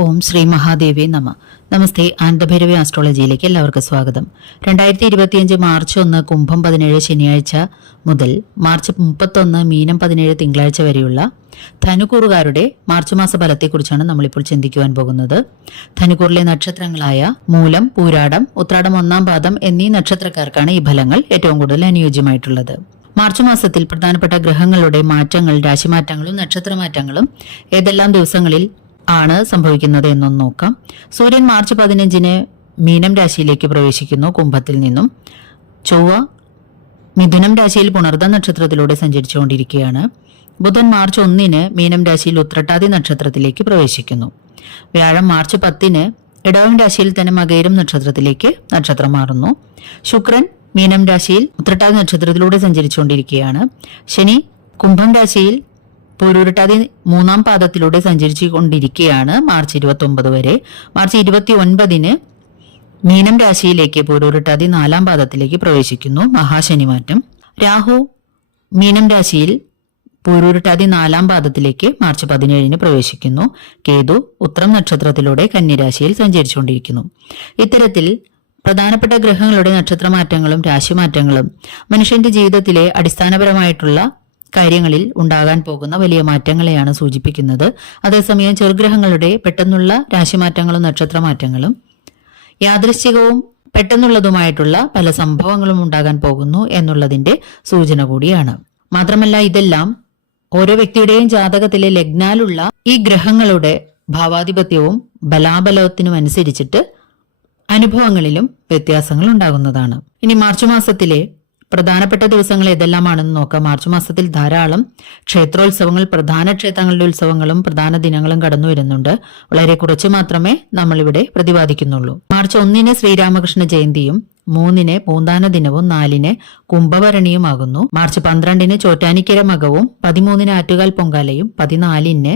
ഓം ശ്രീ മഹാദേവി നമ. നമസ്തേ ആനന്ദഭൈരവി ആസ്ട്രോളജിയിലേക്ക് എല്ലാവർക്കും സ്വാഗതം. രണ്ടായിരത്തി ഇരുപത്തിയഞ്ച് മാർച്ച് ഒന്ന് കുംഭം പതിനേഴ് ശനിയാഴ്ച മുതൽ മാർച്ച് മുപ്പത്തൊന്ന് മീനം പതിനേഴ് തിങ്കളാഴ്ച വരെയുള്ള ധനുക്കൂറുകാരുടെ മാർച്ച് മാസ ഫലത്തെക്കുറിച്ചാണ് നമ്മളിപ്പോൾ ചിന്തിക്കുവാൻ പോകുന്നത്. ധനുക്കൂറിലെ നക്ഷത്രങ്ങളായ മൂലം പൂരാടം ഉത്രാടം ഒന്നാം പാദം എന്നീ നക്ഷത്രക്കാർക്കാണ് ഈ ഫലങ്ങൾ ഏറ്റവും കൂടുതൽ അനുയോജ്യമായിട്ടുള്ളത്. മാർച്ച് മാസത്തിൽ പ്രധാനപ്പെട്ട ഗ്രഹങ്ങളുടെ മാറ്റങ്ങൾ രാശിമാറ്റങ്ങളും നക്ഷത്രമാറ്റങ്ങളും ഏതെല്ലാം ദിവസങ്ങളിൽ ആണ് സംഭവിക്കുന്നത് എന്നൊന്ന് നോക്കാം. സൂര്യൻ മാർച്ച് പതിനഞ്ചിന് മീനം രാശിയിലേക്ക് പ്രവേശിക്കുന്നു കുംഭത്തിൽ നിന്നും. ചൊവ്വ മിഥുനം രാശിയിൽ പുണർദ നക്ഷത്രത്തിലൂടെ സഞ്ചരിച്ചുകൊണ്ടിരിക്കുകയാണ്. ബുധൻ മാർച്ച് ഒന്നിന് മീനം രാശിയിൽ ഉത്രട്ടാതി നക്ഷത്രത്തിലേക്ക് പ്രവേശിക്കുന്നു. വ്യാഴം മാർച്ച് പത്തിന് ഇടവം രാശിയിൽ തന്നെ മകയിരം നക്ഷത്രത്തിലേക്ക് നക്ഷത്രം മാറുന്നു. ശുക്രൻ മീനം രാശിയിൽ ഉത്രട്ടാതി നക്ഷത്രത്തിലൂടെ സഞ്ചരിച്ചുകൊണ്ടിരിക്കുകയാണ്. ശനി കുംഭം രാശിയിൽ പൂരൂരട്ടാതി മൂന്നാം പാദത്തിലൂടെ സഞ്ചരിച്ചുകൊണ്ടിരിക്കുകയാണ് മാർച്ച് ഇരുപത്തി വരെ. മാർച്ച് ഇരുപത്തി ഒൻപതിന് മീനം രാശിയിലേക്ക് പൂരൂരട്ടാതി നാലാം പാദത്തിലേക്ക് പ്രവേശിക്കുന്നു. മഹാശനിമാറ്റം. രാഹു മീനം രാശിയിൽ പൂരൂരട്ടാതി നാലാം പാദത്തിലേക്ക് മാർച്ച് പതിനേഴിന് പ്രവേശിക്കുന്നു. കേതു ഉത്രം നക്ഷത്രത്തിലൂടെ കന്യരാശിയിൽ സഞ്ചരിച്ചുകൊണ്ടിരിക്കുന്നു. ഇത്തരത്തിൽ പ്രധാനപ്പെട്ട ഗ്രഹങ്ങളുടെ നക്ഷത്രമാറ്റങ്ങളും രാശിമാറ്റങ്ങളും മനുഷ്യന്റെ ജീവിതത്തിലെ അടിസ്ഥാനപരമായിട്ടുള്ള കാര്യങ്ങളിൽ ഉണ്ടാകാൻ പോകുന്ന വലിയ മാറ്റങ്ങളെയാണ് സൂചിപ്പിക്കുന്നത്. അതേസമയം ചെറുഗ്രഹങ്ങളുടെ പെട്ടെന്നുള്ള രാശിമാറ്റങ്ങളും നക്ഷത്രമാറ്റങ്ങളും യാദൃശ്ചികവും പെട്ടെന്നുള്ളതുമായിട്ടുള്ള പല സംഭവങ്ങളും ഉണ്ടാകാൻ പോകുന്നു എന്നുള്ളതിന്റെ സൂചന കൂടിയാണ്. മാത്രമല്ല ഇതെല്ലാം ഓരോ വ്യക്തിയുടെയും ജാതകത്തിലെ ലഗ്നാലുള്ള ഈ ഗ്രഹങ്ങളുടെ ഭാവാധിപത്യവും ബലാബലത്തിനും അനുസരിച്ചിട്ട് അനുഭവങ്ങളിലും വ്യത്യാസങ്ങൾ ഉണ്ടാകുന്നതാണ്. ഇനി മാർച്ച് മാസത്തിലെ പ്രധാനപ്പെട്ട ദിവസങ്ങൾ ഏതെല്ലാമാണെന്ന് നോക്കാം. മാർച്ച് മാസത്തിൽ ധാരാളം ക്ഷേത്രോത്സവങ്ങൾ പ്രധാന ക്ഷേത്രങ്ങളുടെ ഉത്സവങ്ങളും പ്രധാന ദിനങ്ങളും കടന്നു വരുന്നുണ്ട്. വളരെ കുറച്ച് മാത്രമേ നമ്മളിവിടെ പ്രതിപാദിക്കുന്നുള്ളൂ. മാർച്ച് ഒന്നിന് ശ്രീരാമകൃഷ്ണ ജയന്തിയും മൂന്നിന് മൂന്നാന ദിനവും നാലിന് കുംഭഭരണിയുമാകുന്നു. മാർച്ച് പന്ത്രണ്ടിന് ചോറ്റാനിക്കര മകവും പതിമൂന്നിന് ആറ്റുകാൽ പൊങ്കാലയും പതിനാലിന്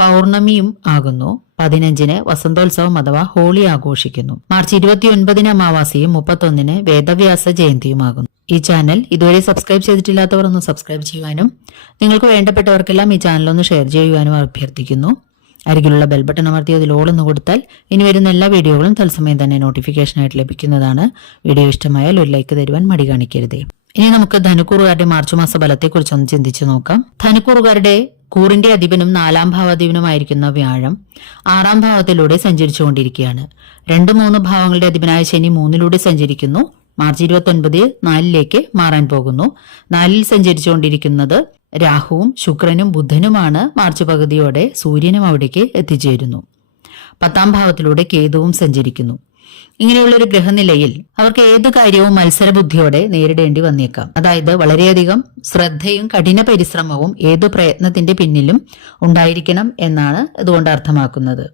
പൗർണമിയും ആകുന്നു. പതിനഞ്ചിന് വസന്തോത്സവം അഥവാ ഹോളി ആഘോഷിക്കുന്നു. മാർച്ച് ഇരുപത്തിയൊൻപതിന് അമാവാസിയും മുപ്പത്തൊന്നിന് വേദവ്യാസ ജയന്തിയുമാകുന്നു. ഈ ചാനൽ ഇതുവരെ സബ്സ്ക്രൈബ് ചെയ്തിട്ടില്ലാത്തവർ ഒന്ന് സബ്സ്ക്രൈബ് ചെയ്യുവാനും നിങ്ങൾക്ക് വേണ്ടപ്പെട്ടവർക്കെല്ലാം ഈ ചാനൽ ഒന്ന് ഷെയർ ചെയ്യുവാനും അഭ്യർത്ഥിക്കുന്നു. അരികിലുള്ള ബെൽ ബട്ടൺ അമർത്തി അതിൽ ഓളെന്ന് കൊടുത്താൽ ഇനി വരുന്ന എല്ലാ വീഡിയോകളും തത്സമയം തന്നെ നോട്ടിഫിക്കേഷനായിട്ട് ലഭിക്കുന്നതാണ്. വീഡിയോ ഇഷ്ടമായാൽ ഒരു ലൈക്ക് തരുവാൻ മടി കാണിക്കരുതേ. ഇനി നമുക്ക് ധനുക്കൂറുകാരുടെ മാർച്ച് മാസ ഫലത്തെക്കുറിച്ചൊന്ന് ചിന്തിച്ചു നോക്കാം. ധനുക്കൂറുകാരുടെ കൂറിന്റെ അധിപനും നാലാം ഭാവാധിപനുമായിരിക്കുന്ന വ്യാഴം ആറാം ഭാവത്തിലൂടെ സഞ്ചരിച്ചുകൊണ്ടിരിക്കുകയാണ്. രണ്ട് മൂന്ന് ഭാവങ്ങളുടെ അധിപനായ ശനി മൂന്നിലൂടെ സഞ്ചരിക്കുന്നു. മാർച്ച് ഇരുപത്തി ഒൻപത് നാലിലേക്ക് മാറാൻ പോകുന്നു. നാലിൽ സഞ്ചരിച്ചുകൊണ്ടിരിക്കുന്നത് രാഹുവും ശുക്രനും ബുധനുമാണ്. മാർച്ച് പകുതിയോടെ സൂര്യനും അവിടേക്ക് എത്തിച്ചേരുന്നു. പത്താം ഭാവത്തിലൂടെ കേതുവും സഞ്ചരിക്കുന്നു. ഇങ്ങനെയുള്ള ഒരു ഗ്രഹനിലയിൽ അവർക്ക് ഏത് കാര്യവും മത്സരബുദ്ധിയോടെ നേരിടേണ്ടി വന്നേക്കാം. അതായത് വളരെയധികം ശ്രദ്ധയും കഠിന പരിശ്രമവും ഏതു പ്രയത്നത്തിന്റെ പിന്നിലും ഉണ്ടായിരിക്കണം എന്നാണ് ഇതുകൊണ്ട് അർത്ഥമാക്കുന്നത്.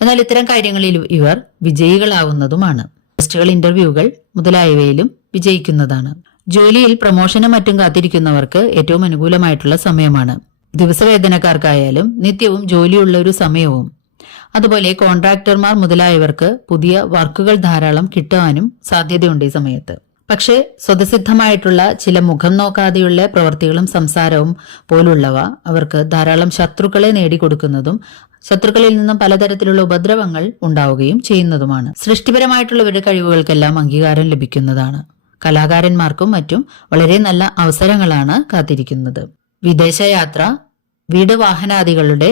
എന്നാൽ ഇത്തരം കാര്യങ്ങളിൽ ഇവർ വിജയികളാവുന്നതുമാണ്. ടെസ്റ്റുകൾ ഇന്റർവ്യൂകൾ മുതലായവയിലും വിജയിക്കുന്നതാണ്. ജോലിയിൽ പ്രമോഷനും മറ്റും കാത്തിരിക്കുന്നവർക്ക് ഏറ്റവും അനുകൂലമായിട്ടുള്ള സമയമാണ്. ദിവസവേതനക്കാർക്കായാലും നിത്യവും ജോലിയുള്ള ഒരു സമയവും. അതുപോലെ കോൺട്രാക്ടർമാർ മുതലായവർക്ക് പുതിയ വർക്കുകൾ ധാരാളം കിട്ടാനും സാധ്യതയുണ്ട് ഈ സമയത്ത്. പക്ഷേ സ്വതസിദ്ധമായിട്ടുള്ള ചില മുഖം നോക്കാതെയുള്ള പ്രവൃത്തികളും സംസാരവും പോലുള്ളവ അവർക്ക് ധാരാളം ശത്രുക്കളെ നേടിക്കൊടുക്കുന്നതും ശത്രുക്കളിൽ നിന്നും പലതരത്തിലുള്ള ഉപദ്രവങ്ങൾ ഉണ്ടാവുകയും ചെയ്യുന്നതുമാണ്. സൃഷ്ടിപരമായിട്ടുള്ളവരുടെ കഴിവുകൾക്കെല്ലാം അംഗീകാരം ലഭിക്കുന്നതാണ്. കലാകാരന്മാർക്കും മറ്റും വളരെ നല്ല അവസരങ്ങളാണ് കാത്തിരിക്കുന്നത്. വിദേശയാത്ര വീട് വാഹനാദികളുടെ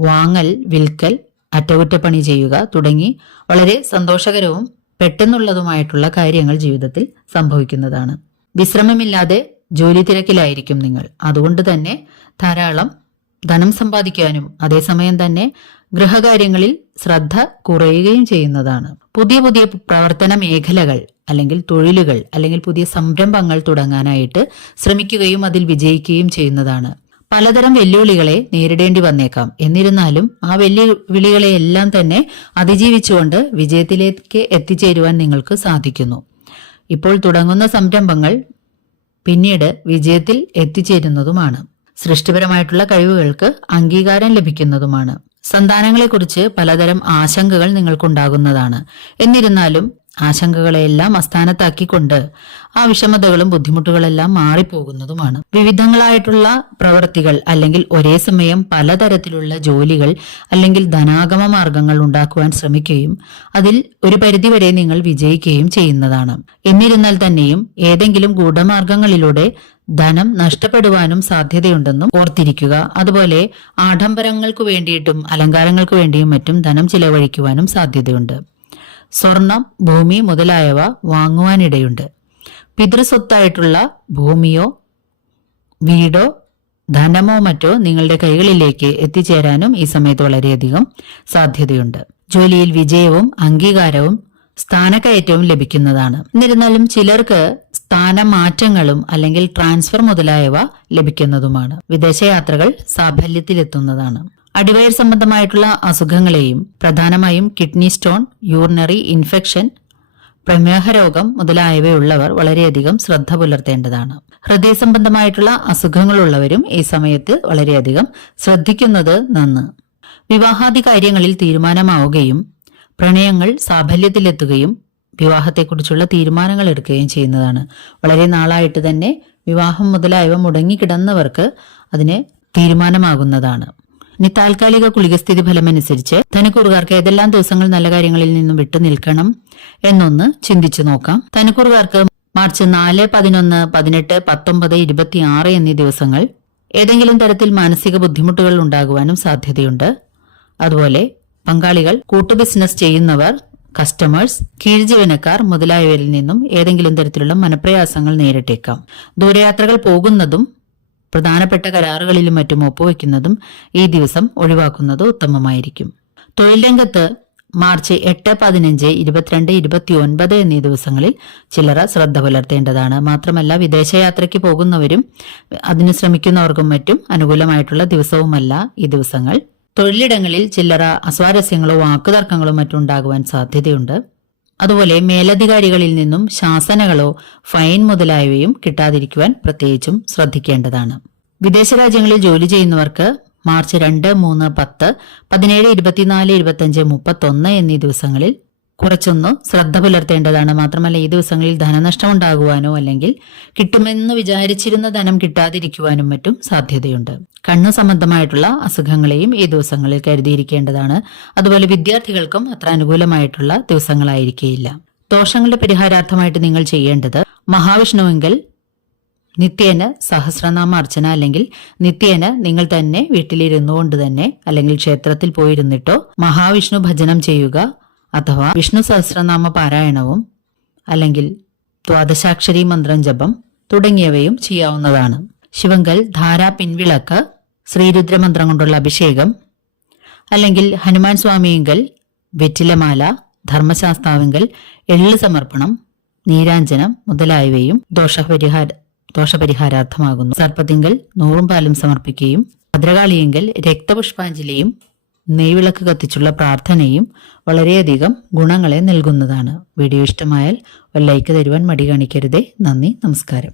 വാങ്ങൽ വിൽക്കൽ അറ്റകുറ്റപ്പണി ചെയ്യുക തുടങ്ങി വളരെ സന്തോഷകരവും പെട്ടെന്നുള്ളതുമായിട്ടുള്ള കാര്യങ്ങൾ ജീവിതത്തിൽ സംഭവിക്കുന്നതാണ്. വിശ്രമമില്ലാതെ ജോലി തിരക്കിലായിരിക്കും നിങ്ങൾ. അതുകൊണ്ട് തന്നെ ധാരാളം ധനം സമ്പാദിക്കാനും അതേസമയം തന്നെ ഗൃഹകാര്യങ്ങളിൽ ശ്രദ്ധ കുറയുകയും ചെയ്യുന്നതാണ്. പുതിയ പുതിയ പ്രവർത്തന മേഖലകൾ അല്ലെങ്കിൽ തൊഴിലുകൾ അല്ലെങ്കിൽ പുതിയ സംരംഭങ്ങൾ തുടങ്ങാനായിട്ട് ശ്രമിക്കുകയും അതിൽ വിജയിക്കുകയും ചെയ്യുന്നതാണ്. പലതരം വെല്ലുവിളികളെ നേരിടേണ്ടി വന്നേക്കാം. എന്നിരുന്നാലും ആ വെല്ലുവിളികളെ എല്ലാം തന്നെ അതിജീവിച്ചുകൊണ്ട് വിജയത്തിലേക്ക് എത്തിച്ചേരുവാൻ നിങ്ങൾക്ക് സാധിക്കുന്നു. ഇപ്പോൾ തുടങ്ങുന്ന സംരംഭങ്ങൾ പിന്നീട് വിജയത്തിൽ എത്തിച്ചേരുന്നതുമാണ്. സൃഷ്ടിപരമായിട്ടുള്ള കഴിവുകൾക്ക് അംഗീകാരം ലഭിക്കുന്നതുമാണ്. സന്താനങ്ങളെക്കുറിച്ച് പലതരം ആശങ്കകൾ നിങ്ങൾക്കുണ്ടാകുന്നതാണ്. എന്നിരുന്നാലും ആശങ്കകളെല്ലാം അസ്ഥാനത്താക്കിക്കൊണ്ട് ആ വിഷമതകളും ബുദ്ധിമുട്ടുകളെല്ലാം മാറിപ്പോകുന്നതുമാണ്. വിവിധങ്ങളായിട്ടുള്ള പ്രവൃത്തികൾ അല്ലെങ്കിൽ ഒരേ സമയം പലതരത്തിലുള്ള ജോലികൾ അല്ലെങ്കിൽ ധനാഗമ മാർഗങ്ങൾ ഉണ്ടാക്കുവാൻ ശ്രമിക്കുകയും അതിൽ ഒരു പരിധിവരെ നിങ്ങൾ വിജയിക്കുകയും ചെയ്യുന്നതാണ്. എന്നിരുന്നാൽ തന്നെയും ഏതെങ്കിലും ഗൂഢമാർഗങ്ങളിലൂടെ ധനം നഷ്ടപ്പെടുവാനും സാധ്യതയുണ്ടെന്നും ഓർത്തിരിക്കുക. അതുപോലെ ആഡംബരങ്ങൾക്ക് വേണ്ടിയിട്ടും അലങ്കാരങ്ങൾക്ക് വേണ്ടിയും മറ്റും ധനം ചിലവഴിക്കുവാനും സാധ്യതയുണ്ട്. സ്വർണം ഭൂമി മുതലായവ വാങ്ങുവാനിടയുണ്ട്. പിതൃസ്വത്തായിട്ടുള്ള ഭൂമിയോ വീടോ ധനമോ മറ്റോ നിങ്ങളുടെ കൈകളിലേക്ക് എത്തിച്ചേരാനും ഈ സമയത്ത് വളരെയധികം സാധ്യതയുണ്ട്. ജോലിയിൽ വിജയവും അംഗീകാരവും സ്ഥാനക്കയറ്റവും ലഭിക്കുന്നതാണ്. എന്നിരുന്നാലും ചിലർക്ക് സ്ഥാനമാറ്റങ്ങളും അല്ലെങ്കിൽ ട്രാൻസ്ഫർ മുതലായവ ലഭിക്കുന്നതുമാണ്. വിദേശയാത്രകൾ സാഫല്യത്തിലെത്തുന്നതാണ്. അടിവയർ സംബന്ധമായിട്ടുള്ള അസുഖങ്ങളെയും പ്രധാനമായും കിഡ്നി സ്റ്റോൺ യൂറിനറി ഇൻഫെക്ഷൻ പ്രമേഹ രോഗം മുതലായവയുള്ളവർ വളരെയധികം ശ്രദ്ധ പുലർത്തേണ്ടതാണ്. ഹൃദയ സംബന്ധമായിട്ടുള്ള അസുഖങ്ങളുള്ളവരും ഈ സമയത്ത് വളരെയധികം ശ്രദ്ധിക്കുന്നത് നന്ന്. വിവാഹാദി കാര്യങ്ങളിൽ തീരുമാനമാവുകയും പ്രണയങ്ങൾ സാഫല്യത്തിലെത്തുകയും വിവാഹത്തെക്കുറിച്ചുള്ള തീരുമാനങ്ങൾ എടുക്കുകയും ചെയ്യുന്നതാണ്. വളരെ നാളായിട്ട് തന്നെ വിവാഹം മുതലായവ മുടങ്ങിക്കിടന്നവർക്ക് അതിന് തീരുമാനമാകുന്നതാണ്. ഇനി താൽക്കാലിക കുളികസ്ഥിതി ഫലമനുസരിച്ച് ധനക്കൂറുകാർക്ക് ഏതെല്ലാം ദിവസങ്ങൾ നല്ല കാര്യങ്ങളിൽ നിന്നും വിട്ടു നിൽക്കണം എന്നൊന്ന് ചിന്തിച്ചു നോക്കാം. ധനക്കൂറുകാർക്ക് മാർച്ച് നാല് പതിനൊന്ന് പതിനെട്ട് പത്തൊമ്പത് ഇരുപത്തിയാറ് എന്നീ ദിവസങ്ങൾ ഏതെങ്കിലും തരത്തിൽ മാനസിക ബുദ്ധിമുട്ടുകൾ ഉണ്ടാകുവാനും സാധ്യതയുണ്ട്. അതുപോലെ പങ്കാളികൾ കൂട്ടു ബിസിനസ് ചെയ്യുന്നവർ കസ്റ്റമേഴ്സ് കീഴ്ജീവനക്കാർ മുതലായവരിൽ നിന്നും ഏതെങ്കിലും തരത്തിലുള്ള മനപ്രയാസങ്ങൾ നേരിട്ടേക്കാം. ദൂരയാത്രകൾ പോകുന്നതും പ്രധാനപ്പെട്ട കരാറുകളിലും മറ്റും ഒപ്പുവെക്കുന്നതും ഈ ദിവസം ഒഴിവാക്കുന്നത് ഉത്തമമായിരിക്കും. തൊഴിൽ രംഗത്ത് മാർച്ച് എട്ട് പതിനഞ്ച് ഇരുപത്തിരണ്ട് ഇരുപത്തിയൊൻപത് എന്നീ ദിവസങ്ങളിൽ ചിലർ ശ്രദ്ധ പുലർത്തേണ്ടതാണ്. മാത്രമല്ല വിദേശയാത്രയ്ക്ക് പോകുന്നവരും അതിന് ശ്രമിക്കുന്നവർക്കും മറ്റും അനുകൂലമായിട്ടുള്ള ദിവസവുമല്ല ഈ ദിവസങ്ങൾ തൊഴിലിടങ്ങളിൽ ചില്ലറ അസ്വാരസ്യങ്ങളോ വാക്കുതർക്കങ്ങളോ മറ്റുണ്ടാകുവാൻ സാധ്യതയുണ്ട്. അതുപോലെ മേലധികാരികളിൽ നിന്നും ശാസനകളോ ഫൈൻ മുതലായവയും കിട്ടാതിരിക്കുവാൻ പ്രത്യേകിച്ചും ശ്രദ്ധിക്കേണ്ടതാണ്. വിദേശ രാജ്യങ്ങളിൽ ജോലി ചെയ്യുന്നവർക്ക് മാർച്ച് രണ്ട് മൂന്ന് പത്ത് പതിനേഴ് ഇരുപത്തിനാല് ഇരുപത്തിയഞ്ച് മുപ്പത്തൊന്ന് എന്നീ ദിവസങ്ങളിൽ കുറച്ചൊന്ന് ശ്രദ്ധ പുലർത്തേണ്ടതാണ്. മാത്രമല്ല ഈ ദിവസങ്ങളിൽ ധനനഷ്ടം ഉണ്ടാകുവാനോ അല്ലെങ്കിൽ കിട്ടുമെന്ന് വിചാരിച്ചിരുന്ന ധനം കിട്ടാതിരിക്കുവാനും മറ്റും സാധ്യതയുണ്ട്. കണ്ണ് സംബന്ധമായിട്ടുള്ള അസുഖങ്ങളെയും ഈ ദിവസങ്ങളിൽ കരുതിയിരിക്കേണ്ടതാണ്. അതുപോലെ വിദ്യാർത്ഥികൾക്കും അത്ര അനുകൂലമായിട്ടുള്ള ദിവസങ്ങളായിരിക്കേയില്ല. ദോഷങ്ങളുടെ പരിഹാരാർത്ഥമായിട്ട് നിങ്ങൾ ചെയ്യേണ്ടത് മഹാവിഷ്ണുവെങ്കിൽ നിത്യേന സഹസ്രനാമ അർച്ചന അല്ലെങ്കിൽ നിത്യേന നിങ്ങൾ തന്നെ വീട്ടിലിരുന്നു കൊണ്ട് തന്നെ അല്ലെങ്കിൽ ക്ഷേത്രത്തിൽ പോയിരുന്നിട്ടോ മഹാവിഷ്ണു ഭജനം ചെയ്യുക അഥവാ വിഷ്ണു സഹസ്രനാമ പാരായണവും അല്ലെങ്കിൽ ദ്വാദശാക്ഷരി മന്ത്രം ജപം തുടങ്ങിയവയും ചെയ്യാവുന്നതാണ്. ശിവങ്കൽ ധാരാ പിൻവിളക്ക് ശ്രീരുദ്രമന്ത്രം കൊണ്ടുള്ള അഭിഷേകം അല്ലെങ്കിൽ ഹനുമാൻ സ്വാമിയെങ്കിൽ വെറ്റിലമാല ധർമ്മശാസ്താവെങ്കിൽ എള്ള് സമർപ്പണം നീരാഞ്ജനം മുതലായവയും ദോഷപരിഹാര ദോഷപരിഹാരാർത്ഥമാകുന്നു. സർപ്പത്തിങ്കൽ നൂറും പാലും സമർപ്പിക്കുകയും ഭദ്രകാളിയെങ്കിൽ രക്തപുഷ്പാഞ്ജലിയും നെയ്വിളക്ക് കത്തിച്ചുള്ള പ്രാർത്ഥനയും വളരെയധികം ഗുണങ്ങളെ നൽകുന്നതാണ്. വീഡിയോ ഇഷ്ടമായാൽ ഒരു ലൈക്ക് തരുവാൻ മടി കാണിക്കരുതേ. നന്ദി നമസ്കാരം.